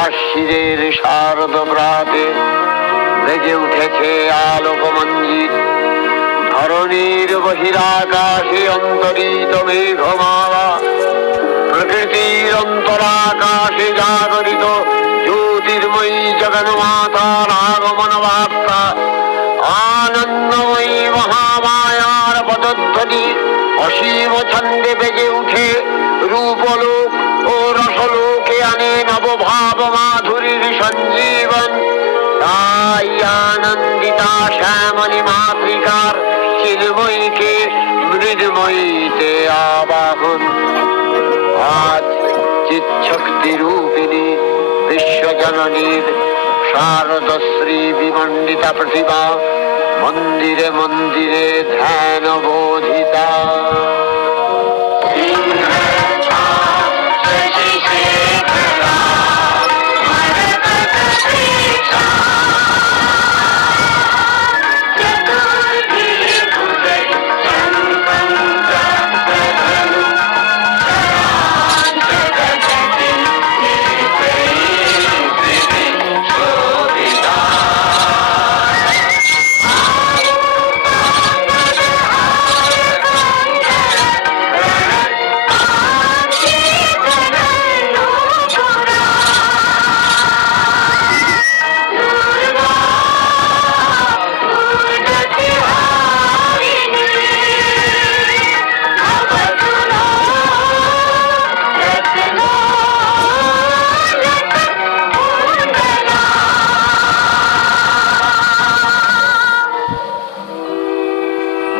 আশ্বিরের শারদ প্রাতে বেজে উঠেছে আলোকমঞ্জিত। ধরণীর বহিরাকাশে অন্তরিত মেঘমালা, প্রকৃতির অন্তরাকাশে জাগরিত জ্যোতির্ময়ী জগন্মাতার আগমন বার্তা। আনন্দময়ী মহামায়ার পদধ্বনি অসীম ছন্দে বেজে উঠে রূপলোক ও রসলোকে আনে নবভাব মাধুরীর সঞ্জীবন। তাই আনন্দিতা শ্যামলী মাতৃকার চিন্ময়ীকে মৃন্ময়ীতে আবাহন। আজ চিৎশক্তি রূপিণী বিশ্বজননীর শারদশ্রী বিমণ্ডিতা প্রতিভা মন্দিরে মন্দিরে ধ্যান বোধিতা।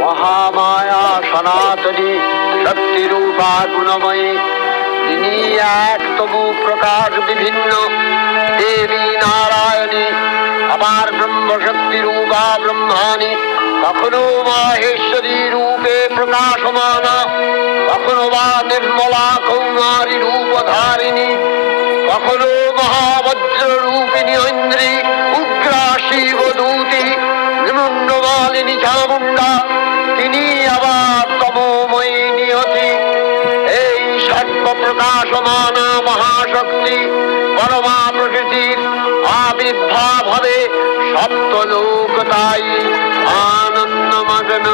মহামায়া সনাতনী শক্তিরূপা গুণময়ী, তিনি এক তবু প্রকাশ বিভিন্ন। দেবী নারায়ণী আবার ব্রহ্মশক্তি রূপা ব্রহ্মাণী, কখনো মাহেশ্বরী রূপে প্রকাশমানা, কখনো বা নির্মলা কৌমারী রূপধারিণী, কখনো মহাবজ্র রূপিণী ঐন্দ্রী, উগ্রা শিবদূতি, নিমুন্ডমালিনী চামুণ্ডা, তিনি আবার তমোময়ী নিয়তি। এই সর্বপ্রকাশমানা মহাশক্তি পরমা প্রকৃতির আবির্ভাব হবে সপ্তলোক, তাই আনন্দমগ্ন।